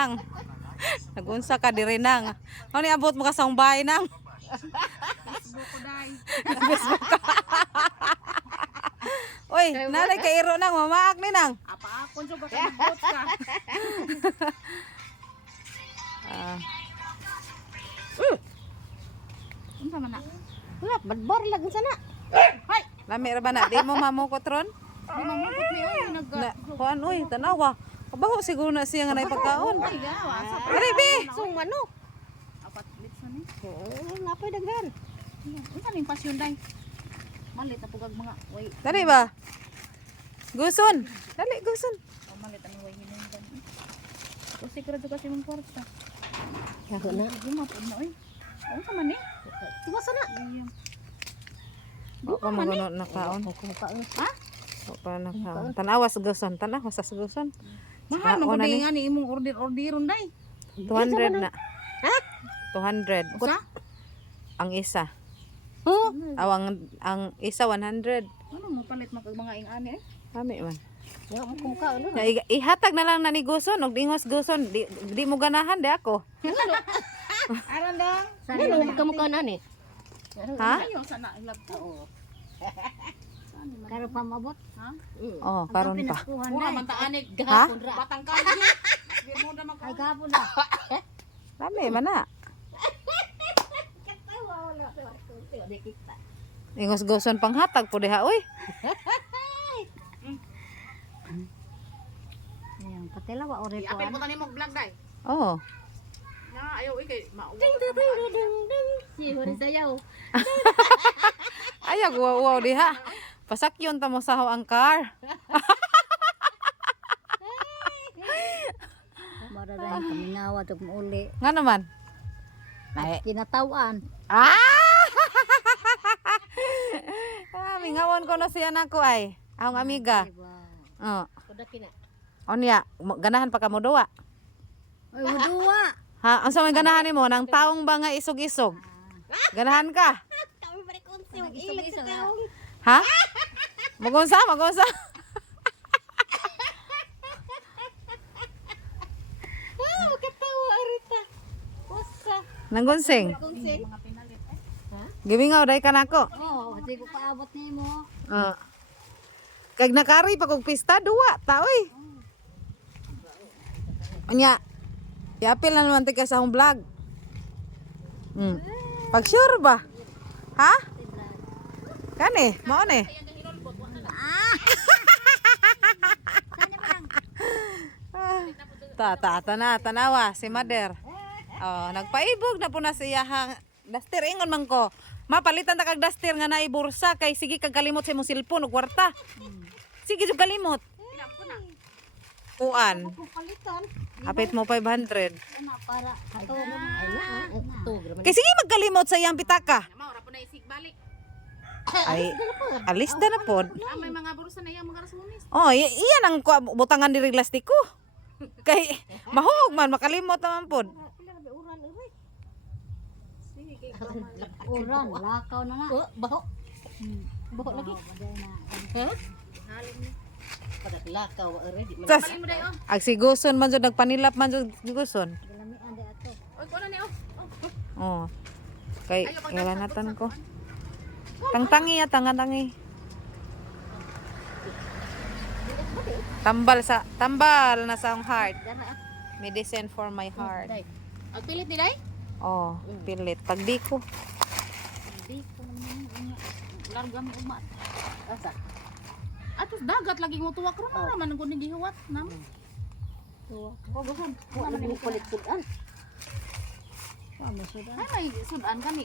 Nang nagunsa ka diri nang. Ano ni abot mo ka sa bahay nang? Facebook ko dai. Facebook ka. Oy, nanay ka iro nang mamaak ni nang. Apa akon so baka mag-vote ka. Ah, Unsa man na? Wala, badbar lang sana. Hay, lami ra ba na di mo mamukot ron? di mamukot mi oy nag. Na, kuan oy, tanawa. Kabaho siguro na siya nga nay pagkaon. Ay gawa sa. Dali bi. Sung manok. Apat lit sa ni. Oo, napay daghan. Unsa ning pasyon dai? Malit na pugag mga way. Dali ba? Guson. Dali guson. Oh, malit ani way hinungdan. O sigurado kasi mong kwarta. Ako na. Gumapod na oy. Unsa man ni? Tiwa sana. Wa pa maguno na kaon. Ako makaon. Ha? Wa pa na kaon. Tanawa sa guson, tanawa sa guson. Mahal Sa man una gud ni. nga ni imong order-orderon dai. 200 na. Ha? 200. Usa? Ang isa. Oh, Ang isa 100. Ano mo palit mag mga ingani eh? Kami man. ya mo kung makaon. Na, ihatag na lang na ni guson og ingos guson. Di mo ganahan di ako. Aran dong. Ano ka makaon ani? Ha? Ayo sana ilag ko. Karo pa mabot. Ha? Oh, karon pa. Mura man ta anig Ha? batang kayo. Di mo na Ay mag. gapon na. Kami man na. Katawa wala pa kita. Ingos guson panghatag po diha oy. Ayan, patela wa ore po. Apil mo tani mo vlog dai. Oh. Na ayo ikay mauwa. Ding ding ding ding ding. Si hori sayaw. Ayag wow diha. Pasakyon ta mo sa ang car. Mara dahil kami nawa ug uli. Nga naman. Ay. Kinatawan. Ah! Mingawon ko na siya nako ay. Akong amiga. Oh. Kuda kina. Onya, ganahan pa ka mo duwa. Ay udua. Ha, ang sa may ganahan nimo nang taong ba nga isog-isog. Ganahan ka? Kami pare konsi ug ilig sa taong. Ha? Magunsa, magunsa. Oh, katawa arita. Usa. Nanggunsing. Konsi. Gibingaw dai ka nako. Oh, di ko paabot nimo. Ah. Kag nakari pa kog pista duwa ta oy. Anya. Iapil na naman tika sa akong vlog. Pag sure ba? Ha? Kani, mao ni. Tanawa si Mother. Oh, nagpaibog na po na siya hang duster ingon man ko. Mapalitan ta kag duster nga naay bursa kay sige kag kalimot sa imong cellphone ug kwarta. Sige jud kalimot. Kuan. Kung palitan, Apit mo 500. ana para ato ay na to grabe. Kay sige magkalimot sa iyang pitaka. Maura po na isig balik. Ay, alis na na pod. May mga bursa na yang mga rasumis. Oh, iyan ang butangan diri plastiko. Kay mahog man makalimot naman pod. Pila na ba uran uri? Sige kay Uran, lakaw na na. Oh, baho. Baho lagi. Ha? halin ni. Pada lakaw uri di man. Tas, Halin mo dai oh. ag si Guson man jud nagpanilap man jud Guson. Lami ande ato. Oy kuno ni oh. Oh. Kay ngalanatan ko. Tangtangi ya, tangi. Tambal na sa akong heart. Dana. Medicine for my heart. Dai. Ang pilit ni dai? Oh, pilit. Pagdi ko. Di ko naman. Larga mi umat. Asa? Atos dagat lagi mo tuwak ron na man kun gihuwat nam. Tuwa. Pogosan. Wa na mo palit sudan. Wa mo sudan. Ay may sudan kani.